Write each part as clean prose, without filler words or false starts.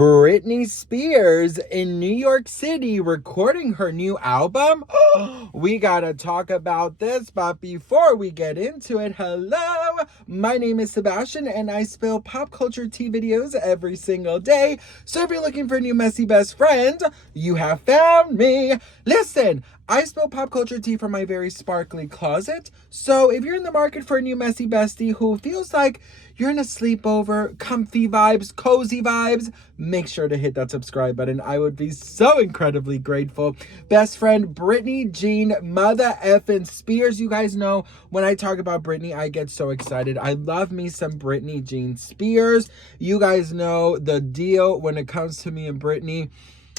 Britney Spears in New York City recording her new album. We gotta talk about this, but before we get into it, hello, my name is Sebastian and I spill pop culture tea videos every single day. So if you're looking for a new messy best friend, you have found me. Listen, I spill pop culture tea from my very sparkly closet. So if you're in the market for a new messy bestie who feels like you're in a sleepover, comfy vibes, cozy vibes, make sure to hit that subscribe button. I would be so incredibly grateful. Best friend Britney Jean Mother effing Spears. You guys know when I talk about Britney, I get so excited. I love me some Britney Jean Spears. You guys know the deal when it comes to me and Britney.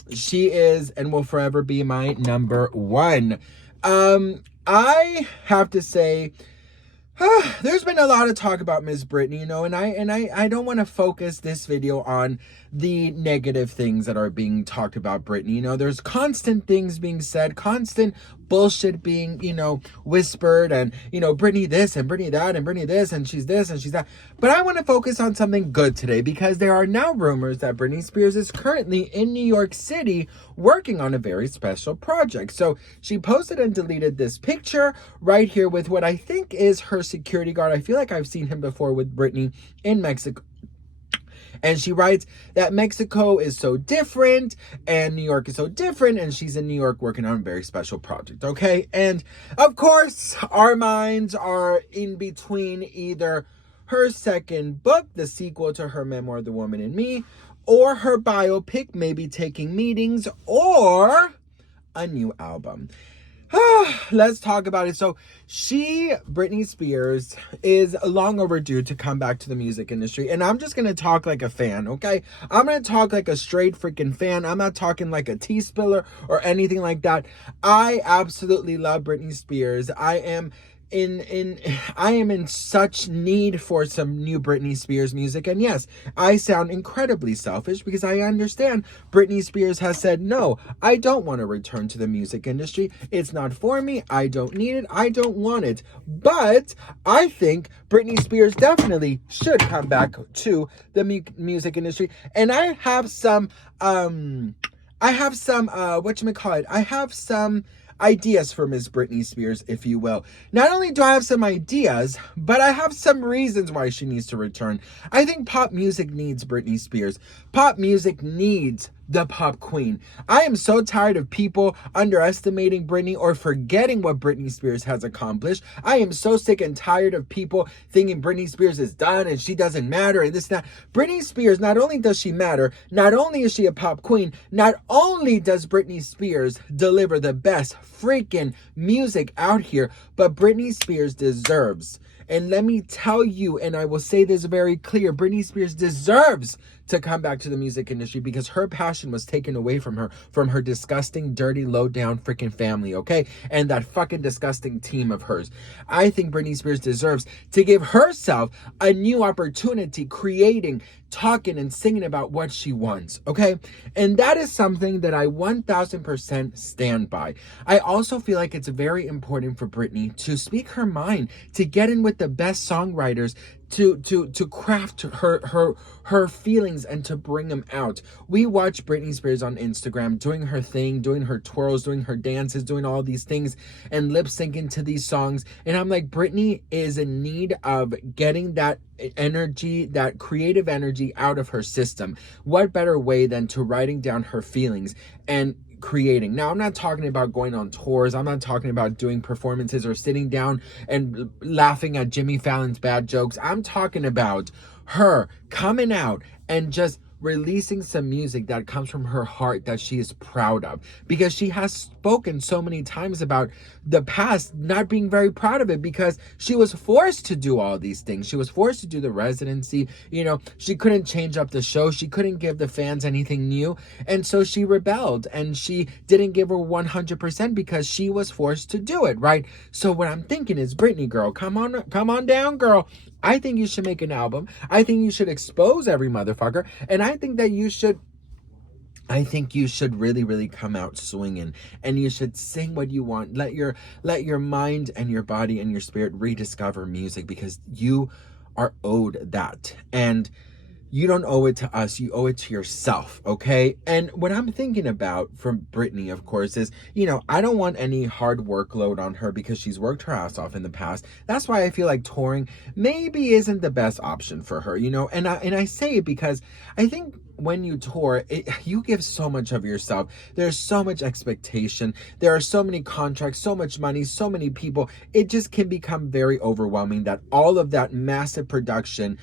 She is and will forever be my number one. I have to say, there's been a lot of talk about Miss Britney, and I don't want to focus this video on the negative things that are being talked about Britney. There's constant things being said, constant bullshit being, whispered, and, Britney this and Britney that and Britney this and she's that. But I want to focus on something good today because there are now rumors that Britney Spears is currently in New York City working on a very special project. So she posted and deleted this picture right here with what I think is her security guard. I feel like I've seen him before with Britney in Mexico. And she writes that Mexico is so different and New York is so different, and she's in New York working on a very special project, okay? And of course, our minds are in between either her second book, the sequel to her memoir, The Woman in Me, or her biopic, Maybe Taking Meetings, or a new album. Let's talk about it. So Britney Spears, is long overdue to come back to the music industry. And I'm just going to talk like a fan, okay? I'm going to talk like a straight freaking fan. I'm not talking like a tea spiller or anything like that. I absolutely love Britney Spears. I am in such need for some new Britney Spears music. And yes, I sound incredibly selfish because I understand Britney Spears has said, no, I don't want to return to the music industry. It's not for me. I don't need it. I don't want it. But I think Britney Spears definitely should come back to the music industry. And I have some ideas for Miss Britney Spears, if you will. Not only do I have some ideas, but I have some reasons why she needs to return. I think pop music needs Britney Spears. Pop music needs the pop queen. I am so tired of people underestimating Britney or forgetting what Britney Spears has accomplished. I am so sick and tired of people thinking Britney Spears is done and she doesn't matter and this and that. Britney Spears, not only does she matter, not only is she a pop queen, not only does Britney Spears deliver the best freaking music out here, but Britney Spears deserves, and let me tell you, and I will say this very clear, Britney Spears deserves to come back to the music industry because her passion was taken away from her disgusting, dirty, low-down freaking family, okay? And that fucking disgusting team of hers. I think Britney Spears deserves to give herself a new opportunity creating, talking, and singing about what she wants, okay? And that is something that I 1000% stand by. I also feel like it's very important for Britney to speak her mind, to get in with the best songwriters, to craft her feelings and to bring them out. We watch Britney Spears on Instagram doing her thing, doing her twirls, doing her dances, doing all these things and lip syncing to these songs. And I'm like, Britney is in need of getting that energy, that creative energy out of her system. What better way than to writing down her feelings and creating? Now, I'm not talking about going on tours. I'm not talking about doing performances or sitting down and laughing at Jimmy Fallon's bad jokes. I'm talking about her coming out and just releasing some music that comes from her heart that she is proud of, because she has spoken so many times about the past not being very proud of it because she was forced to do all these things. She was forced to do the residency. She couldn't change up the show. She couldn't give the fans anything new. And so she rebelled and she didn't give her 100% because she was forced to do it, right? So what I'm thinking is, Britney girl, come on down, girl. I think you should make an album. I think you should expose every motherfucker. And I think that you should really, really come out swinging, and you should sing what you want. Let your mind and your body and your spirit rediscover music because you are owed that. And you don't owe it to us, you owe it to yourself, okay? And what I'm thinking about from Britney, of course, is, I don't want any hard workload on her because she's worked her ass off in the past. That's why I feel like touring maybe isn't the best option for her, and I say it because I think when you tour, you give so much of yourself. There's so much expectation. There are so many contracts, so much money, so many people. It just can become very overwhelming that all of that massive production,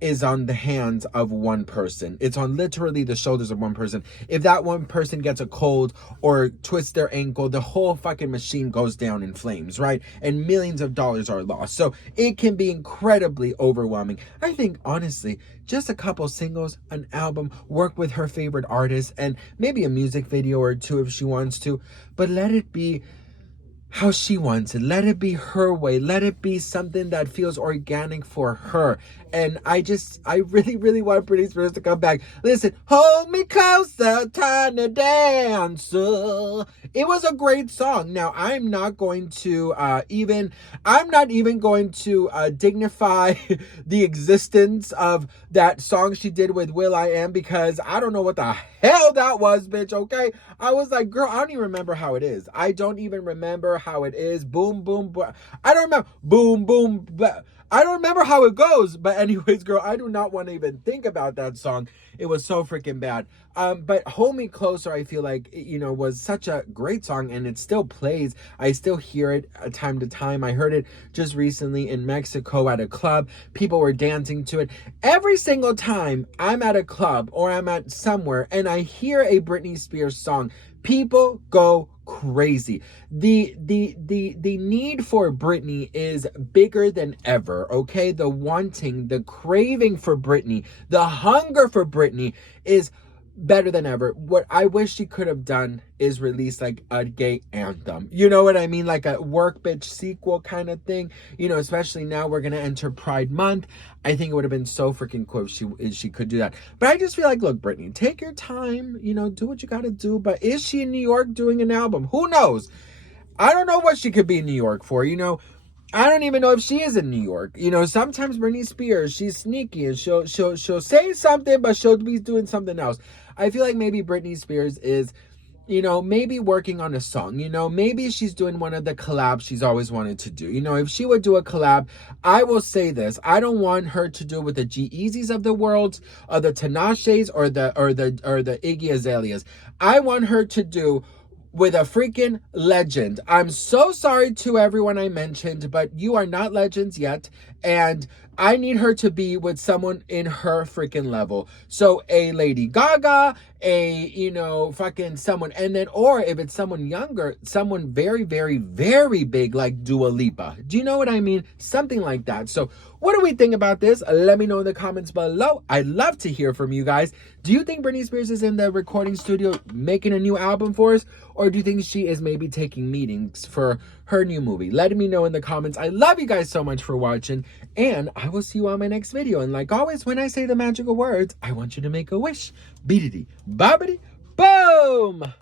is on the hands of one person. It's on literally the shoulders of one person. If that one person gets a cold or twists their ankle, the whole fucking machine goes down in flames, right? And millions of dollars are lost. So it can be incredibly overwhelming. I think, honestly, just a couple singles, an album, work with her favorite artists, and maybe a music video or two if she wants to, but let it be how she wants it. Let it be her way. Let it be something that feels organic for her. And I really, really want Britney Spears to come back. Listen, hold me closer, time to dance. It was a great song. Now, I'm not going to dignify the existence of that song she did with will.i.am because I don't know what the hell that was, bitch, okay? I was like, girl, I don't even remember how it is. I don't even remember how it is. Boom, boom, boom. I don't remember. Boom, boom, blah. I don't remember how it goes, but anyways, girl, I do not want to even think about that song. It was so freaking bad. But Hold Me Closer, I feel like, was such a great song, and it still plays. I still hear it time to time. I heard it just recently in Mexico at a club. People were dancing to it. Every single time I'm at a club or I'm at somewhere and I hear a Britney Spears song, people go crazy. The need for Britney is bigger than ever, okay? The wanting, the craving for Britney, the hunger for Britney is better than ever. What I wish she could have done is release like a gay anthem. You know what I mean? Like a work bitch sequel kind of thing. Especially now we're gonna enter Pride Month. I think it would have been so freaking cool if she could do that. But I just feel like, look, Britney, take your time, do what you gotta do. But is she in New York doing an album? Who knows? I don't know what she could be in New York for, I don't even know if she is in New York. Sometimes Britney Spears, she's sneaky and she'll say something, but she'll be doing something else. I feel like maybe Britney Spears is, maybe working on a song. Maybe she's doing one of the collabs she's always wanted to do. If she would do a collab, I will say this: I don't want her to do with the G-Eazys of the world, or the Tinashes, or the Iggy Azaleas. I want her to do with a freaking legend. I'm so sorry to everyone I mentioned, but you are not legends yet, and I need her to be with someone in her freaking level. So a Lady Gaga, fucking someone, and then, or if it's someone younger, someone very, very, very big like Dua Lipa. Do you know what I mean? Something like that. So what do we think about this? Let me know in the comments below. I'd love to hear from you guys. Do you think Britney Spears is in the recording studio making a new album for us? Or do you think she is maybe taking meetings for her new movie? Let me know in the comments. I love you guys so much for watching, and I will see you on my next video. And like always, when I say the magical words, I want you to make a wish. Beedity, bobbity, boom!